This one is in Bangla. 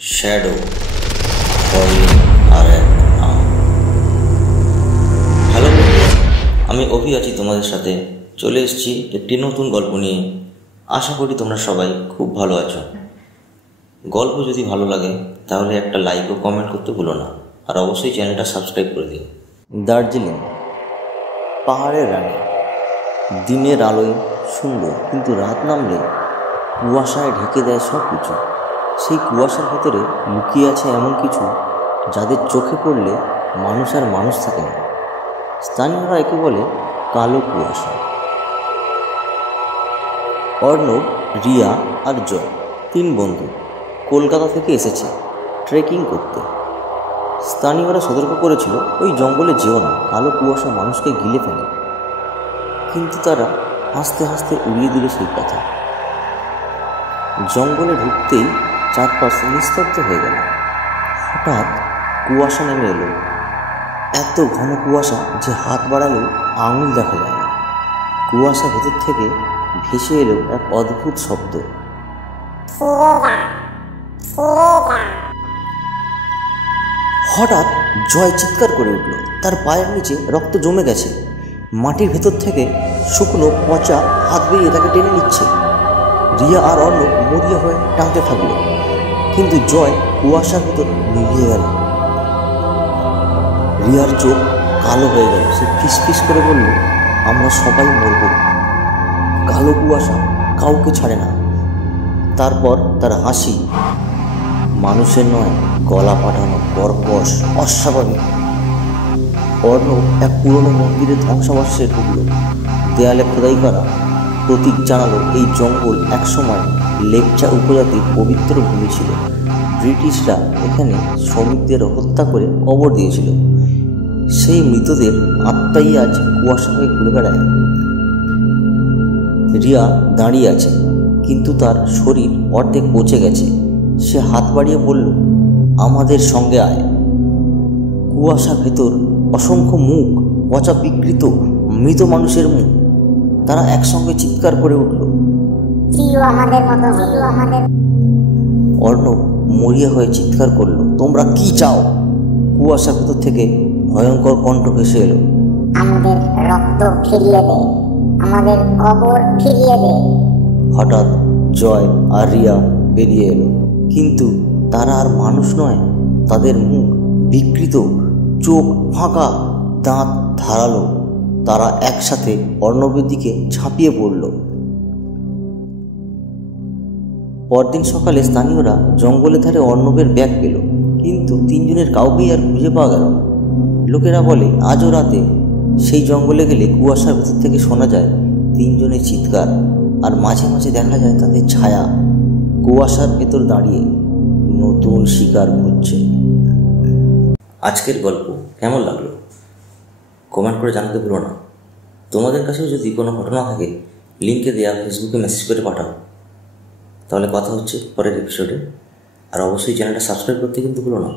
শ্যাডো ফলিং আর এক নাম। হ্যালো বন্ধুরা, আমি অভি আছি তোমাদের সাথে। চলে এসেছি একটি নতুন গল্প নিয়ে। আশা করি তোমরা সবাই খুব ভালো আছো। গল্প যদি ভালো লাগে তাহলে একটা লাইক ও কমেন্ট করতে ভুলো না, আর অবশ্যই চ্যানেলটা সাবস্ক্রাইব করে দিও। দার্জিলিং, পাহাড়ের রানী। দিনের আলোয় সুন্দর, কিন্তু রাত নামলে কুয়াশায় ঢেকে দেয় সব কিছু। সেই কুয়াশার ভেতরে লুকিয়ে আছে এমন কিছু যাদের চোখে পড়লে মানুষ আর মানুষ থাকে না। স্থানীয়রা একে বলে কালো কুয়াশা। অর্ণব, রিয়া আর জয়, 3 বন্ধু কলকাতা থেকে এসেছে ট্রেকিং করতে। স্থানীয়রা সতর্ক করেছিল, ওই জঙ্গলে যেও না, কালো কুয়াশা মানুষকে গিলে ফেলে। কিন্তু তারা হাসতে হাসতে উড়িয়ে দিল সেই কথা। জঙ্গলে ঢুকতেই চারপাশ নিস্তব্ধ হয়ে গেল। হঠাৎ কুয়াশা নেমে এলো, এত ঘন কুয়াশা যে হাত বাড়ালেও আঙুল দেখা যায় না। কুয়াশা ভেতর থেকে ভেসে এলো এক অদ্ভুত শব্দ। হঠাৎ জয় চিৎকার করে উঠল, তার পায়ের নিচে রক্ত জমে গেছে। মাটির ভেতর থেকে শুকনো পচা হাত বেরিয়ে তাকে টেনে নিচ্ছে। রিয়া আর অর্ণব মরিয়া হয়ে টানতে থাকলো, কিন্তু জয় কুয়াশার ভেতর মিলিয়ে গেল। রিয়ার চোখ কালো হয়ে গেল, সে ফিসফিস করে বলল, আমরা সবাই মরব, কালো কুয়াশা কাউকে ছাড়ে না। তারপর তার হাসি মানুষের নয়, গলা পাঠানো কর্কশ, অস্বাভাবিক। অর্ণব এক পুরনো মন্দিরের ধ্বংসাবশেষে ঢুকল। দেয়ালে খোদাই করা প্রতীক জানালো এই জঙ্গল একসময় লেপচা উপজাতির পবিত্র ভূমি ছিল। ব্রিটিশরা এখানে শ্রমিকদের হত্যা করে কবর দিয়েছিল। সেই মৃতদের আত্মাই আজ কুয়াশা হয়ে ঘুরে বেড়ায়। রিয়া দাঁড়িয়ে আছে, কিন্তু তার শরীর অর্ধেক পচে গেছে। সে হাত বাড়িয়ে বলল, আমাদের সঙ্গে আয়। কুয়াশার ভেতর অসংখ্য মুখ, পচা বিকৃত মৃত মানুষের মুখ। তারা একসঙ্গে চিৎকার করে উঠল, অর্ণব মরিয়া হয়ে চিৎকার করলো, তোমরা কি চাও? কুয়াশার ভেতর থেকে ভয়ঙ্কর কণ্ঠ ভেসে এলো, আমাদের রক্ত ফিরিয়ে দে, আমাদের কবর ফিরিয়ে দে। হঠাৎ জয় আর রিয়া বেরিয়ে এলো, কিন্তু তারা আর মানুষ নয়। তাদের মুখ বিকৃত, চোখ ফাঁকা, দাঁত ধারালো। তারা একসাথে অর্ণবের দিকে ঝাঁপিয়ে পড়ল। পরদিন সকালে স্থানীয়রা জঙ্গলের ধারে অর্ণবের ব্যাগ পেল, কিন্তু 3 জনের কাউকেই আর খুঁজে পাওয়া গেল না। লোকেরা বলে, আজও রাতে সেই জঙ্গলে গেলে কুয়াশার ভেতর থেকে শোনা যায় 3 জনের চিৎকার, আর মাঝে মাঝে দেখা যায় তাদের ছায়া কুয়াশার ভেতর দাঁড়িয়ে নতুন শিকার খুঁজছে। আজকের গল্প কেমন লাগলো কমেন্ট করে জানাতে ভুলো না। তোমাদের কাছেও যদি কোনো ঘটনা থাকে, লিঙ্কে দেওয়া ফেসবুকে মেসেজ করে পাঠাও। তাহলে কথা হচ্ছে পরের এপিসোডে। আর অবশ্যই চ্যানেলটা সাবস্ক্রাইব করতে কিন্তু ভুলো না।